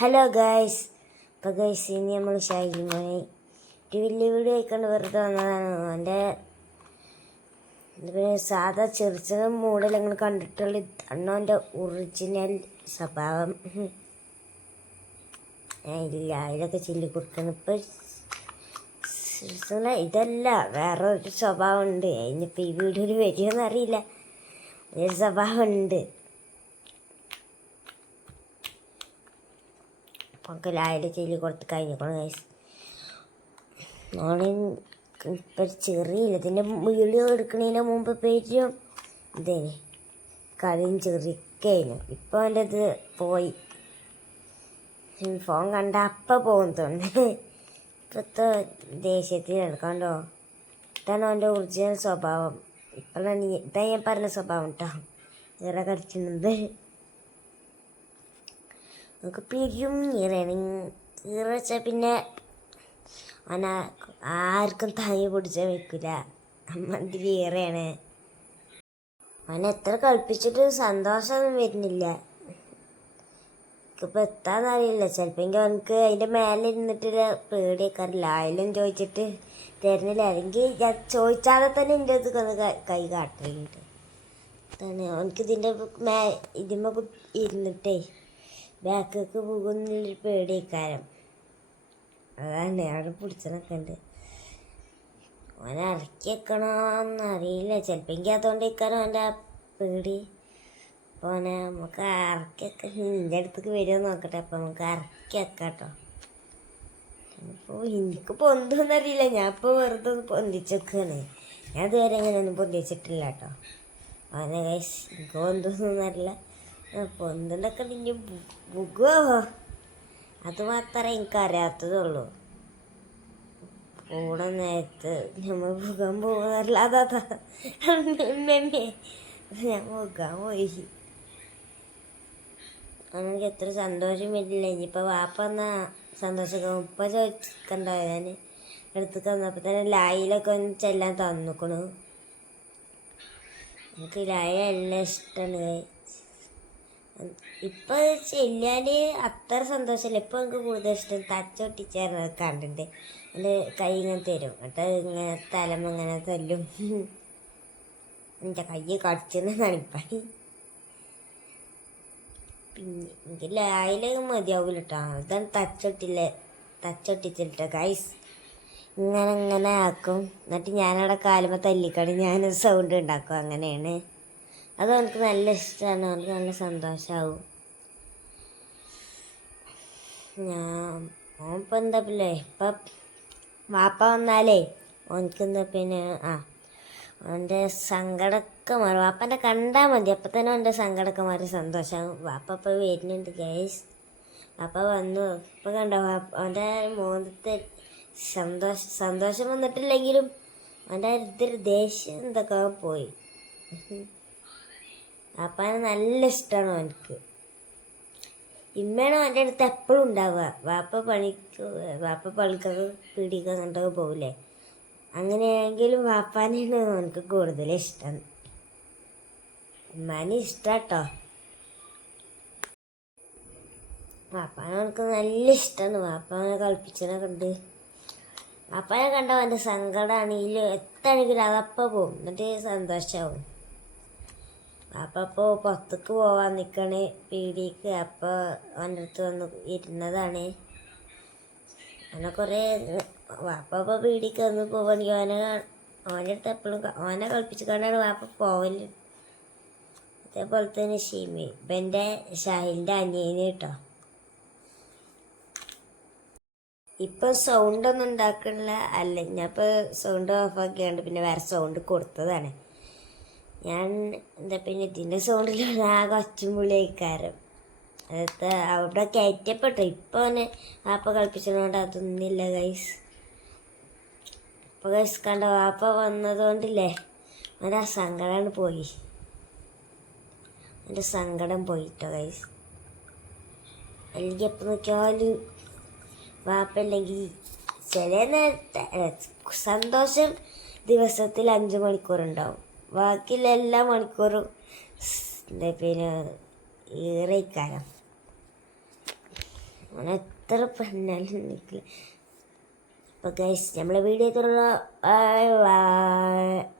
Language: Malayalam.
Hello guys. ഇപ്പോൾ ഗൈസ് ഇനി നമ്മൾ ഷാഹിമോനെ ഒരു വലിയ വീഡിയോ ആയിക്കൊണ്ട് വെറുതെ വന്നതാണ്. എൻ്റെ സാധാ ചെറിയ ചെറിയ മോഡൽ ഞങ്ങൾ കണ്ടിട്ടുള്ള ഇതാണ് എൻ്റെ ഒറിജിനൽ സ്വഭാവം. ഇല്ല ഇതൊക്കെ ചൊല്ലി കൊടുക്കണം. ഇപ്പോൾ ഇതല്ല വേറെ ഒരു സ്വഭാവം ഉണ്ട്. അതിനിപ്പോൾ ഈ വീഡിയോയിൽ വരുമെന്ന് അറിയില്ല. ഒരു സ്വഭാവം ഉണ്ട്. നമുക്ക് ലായുടെ ചെല്ലി കൊടുത്ത് കഴിഞ്ഞോളൂ ഗൈസ്. ഓണിൻ ഇപ്പം ചെറിയില്ല. ഇതിൻ്റെ വീഡിയോ എടുക്കുന്നതിന് മുമ്പ് പേരും ഇതേനെ കളിയും ചെറിക്കഴിഞ്ഞു. ഇപ്പോൾ എൻ്റെ ഇത് പോയി. ഫോൺ കണ്ട അപ്പം പോകും തോന്നുന്നു. ഇപ്പോഴത്തെ ദേഷ്യത്തിൽ എടുക്കാണ്ടോ. ഇതാണ് അവൻ്റെ ഒറിജിനൽ സ്വഭാവം. ഇപ്പോഴാണ് ഇതാ ഞാൻ പറഞ്ഞ സ്വഭാവം കേട്ടോ. വേറെ കളിക്കുന്നത് നമുക്ക് പിരിയും ഈറയാണ്. ഈറ വെച്ചാൽ പിന്നെ അവന ആർക്കും താങ്ങി പിടിച്ചാൽ വെക്കില്ല. അമ്മന്തിരി ഈറയാണ്. അവനെ എത്ര കളിപ്പിച്ചിട്ട് സന്തോഷമൊന്നും വരുന്നില്ല. എനിക്കിപ്പോൾ എത്താന്നറിയില്ല. ചിലപ്പോൾ അവനക്ക് അതിൻ്റെ മേലെ ഇരുന്നിട്ട് പേടിയൊക്കെറിയില്ല. ആയാലും ചോദിച്ചിട്ട് തരുന്നില്ല. അല്ലെങ്കിൽ ഞാൻ ചോദിച്ചാതെ തന്നെ എൻ്റെ അടുത്ത് ഒന്ന് കൈ കാട്ടലുണ്ട്. അതാണ് അവനക്ക് ഇതിന്മേ ഇരുന്നിട്ടേ ബാക്കൊക്കെ പോകുന്നുള്ളൊരു പേടിക്കാരം. അതാണ് അവിടെ പിടിച്ചതൊക്കെ ഉണ്ട്. അവനെ ഇറക്കി വെക്കണമെന്നറിയില്ല. ചിലപ്പോൾ അതുകൊണ്ടിരിക്കാനും അവൻ്റെ പേടി. അപ്പോൾ അവനെ നമുക്ക് ഇറക്കിയൊക്കെ നിൻ്റെ അടുത്തേക്ക് വരുമോ നോക്കട്ടെ. അപ്പോൾ നമുക്ക് ഇറക്കി വെക്കാം കേട്ടോ. അപ്പോൾ എനിക്ക് പൊന്തൊന്നറിയില്ല. ഞാൻ ഇപ്പോൾ വെറുതെ ഒന്ന് പൊന്തിച്ചൊക്കെയാണ്. ഞാൻ ഇതുവരെ അങ്ങനെയൊന്നും പൊന്തിച്ചിട്ടില്ല കേട്ടോ. അവനെ എനിക്ക് പൊന്തൊന്നും അറിയില്ല. പൊന്തുണ്ടൊക്കെ നിന്നെ ബുഗോ അത് മാത്രമേ എനിക്കറിയാത്തതുള്ളൂ. പോണ നേരത്ത് നമ്മൾ പുകാൻ പോകുന്നറില്ല. അതാ ഞാൻ പുകാൻ പോയി. എനിക്ക് എത്ര സന്തോഷം വരില്ല. ഇനിയിപ്പോൾ വാപ്പ എന്നാ സന്തോഷമൊക്കെ ഉപ്പ ചോദിക്കണ്ടോ. ഞാൻ എടുത്തൊക്കെ വന്നപ്പോൾ തന്നെ ലായിലൊക്കെ ഒന്ന് ചെല്ലാൻ തന്നിക്കണു. എനിക്ക് ലായ എല്ലാം ഇഷ്ടമാണ്. ഇപ്പം ചെല്ലാൻ അത്ര സന്തോഷമല്ല. ഇപ്പോൾ എനിക്ക് കൂടുതൽ ഇഷ്ടം തച്ചൊട്ടിച്ചേർന്ന് കണ്ടിട്ട് എൻ്റെ കൈ ഇങ്ങനെ തരും. എന്നിട്ട് ഇങ്ങനെ തലമ ഇങ്ങനെ തല്ലും. എൻ്റെ കൈ കടിച്ചെന്നാണ് ഇപ്പം. പിന്നെ എനിക്ക് ലായില് മതിയാവില്ല കേട്ടോ. ഇതാണ് തച്ചൊട്ടിച്ചിട്ട് ഗൈസ്. ഇങ്ങനെ ആക്കും. എന്നിട്ട് ഞാനവിടെ കാലുമ്പോൾ തല്ലിക്കടി ഞാനൊരു സൗണ്ട് ഉണ്ടാക്കും. അങ്ങനെയാണ്. അത് എനിക്ക് നല്ല ഇഷ്ടമാണ്. അവർക്ക് നല്ല സന്തോഷമാവും. ഓനിപ്പോൾ എന്താ പിന്നെ ഇപ്പം വാപ്പ വന്നാലേ ഓനിക്കെന്താ പിന്നെ അവൻ്റെ സങ്കടമൊക്കെ മാറും. വാപ്പൻ്റെ കണ്ടാൽ മതി. അപ്പം തന്നെ അവൻ്റെ സങ്കടമൊക്കെ മാറി സന്തോഷമാകും. വാപ്പ ഇപ്പോൾ വരുന്നുണ്ട് ഗൈസ്. വാപ്പ വന്നു. ഇപ്പം കണ്ടോ അവൻ്റെ മുഖത്തെ സന്തോഷം വന്നിട്ടില്ലെങ്കിലും അവൻ്റെ ഇതൊരു ദേഷ്യം എന്തൊക്കെ പോയി. വാപ്പാനെ നല്ല ഇഷ്ടമാണ് അവനക്ക്. ഇമ്മയാണ് അവൻ്റെ അടുത്ത് എപ്പോഴും ഉണ്ടാവുക. വാപ്പ പള്ളിക്കൊക്കെ പീടിയൊക്കെ കണ്ടൊക്കെ പോകില്ലേ. അങ്ങനെയാണെങ്കിലും വാപ്പാനെയാണ് അവനക്ക് കൂടുതൽ ഇഷ്ടം. ഉമ്മാനെ ഇഷ്ടം കേട്ടോ. വാപ്പാനെ അവനക്ക് നല്ല ഇഷ്ടമാണ്. വാപ്പാനെ കളിപ്പിച്ചതിനൊക്കെ ഉണ്ട്. വാപ്പാനെ കണ്ട അവൻ്റെ സങ്കടമാണെങ്കിലും എത്താണെങ്കിലും അതപ്പം പോവും. എന്നിട്ട് സന്തോഷമാവും. അപ്പോൾ പുറത്തേക്ക് പോവാൻ നിൽക്കണേ പീടിക്ക്. അപ്പോൾ അവൻ്റെ അടുത്ത് വന്ന് ഇരുന്നതാണ്. അവനെ കുറേ വാപ്പ പീടിക്ക് വന്ന് പോവുകയാണെങ്കിൽ അവൻ്റെ അടുത്ത് എപ്പോഴും അവനെ കളിപ്പിച്ച് കണ്ടാണ് വാപ്പ പോവല്. അതേപോലെ തന്നെ ഷീമി ഇപ്പം എൻ്റെ ഷാഹിലിൻ്റെ അനിയന് കേട്ടോ. ഇപ്പം സൗണ്ടൊന്നും ഉണ്ടാക്കണില്ല. അല്ല ഞാൻ ഇപ്പോൾ സൗണ്ട് ഓഫാക്കിയാണ്ട് പിന്നെ വേറെ സൗണ്ട് കൊടുത്തതാണ്. ഞാൻ എന്താ പിന്നെ ഇതിൻ്റെ സൗണ്ടിലാണ് ആകെ ഒച്ചമ്പുള്ളിക്കാരം. അത് അവിടെ കയറ്റപ്പെട്ടു. ഇപ്പോൾ അവനെ വാപ്പ കളിപ്പിച്ചതുകൊണ്ട് അതൊന്നുമില്ല ഗൈസ്. ഇപ്പോൾ ഗൈസ് കണ്ട വാപ്പ വന്നതുകൊണ്ടില്ലേ അവൻ്റെ ആ സങ്കടമാണ് പോയി. എൻ്റെ സങ്കടം പോയിട്ടോ ഗൈസ്. അല്ലെങ്കിൽ എപ്പോൾ നോക്കിയാലും വാപ്പ അല്ലെങ്കിൽ ചില നേരത്തെ സന്തോഷം ദിവസത്തിൽ 5 മണിക്കൂറുണ്ടാവും. ബാക്കിയുള്ള എല്ലാ മണിക്കൂറും എന്താ പിന്നെ ഈറയിക്കാരം. അവൻ എത്ര പറഞ്ഞാലും നിൽക്കില്ല. അപ്പോൾ ഗൈസ് നമ്മളെ വീഡിയോ ബൈ ബൈ.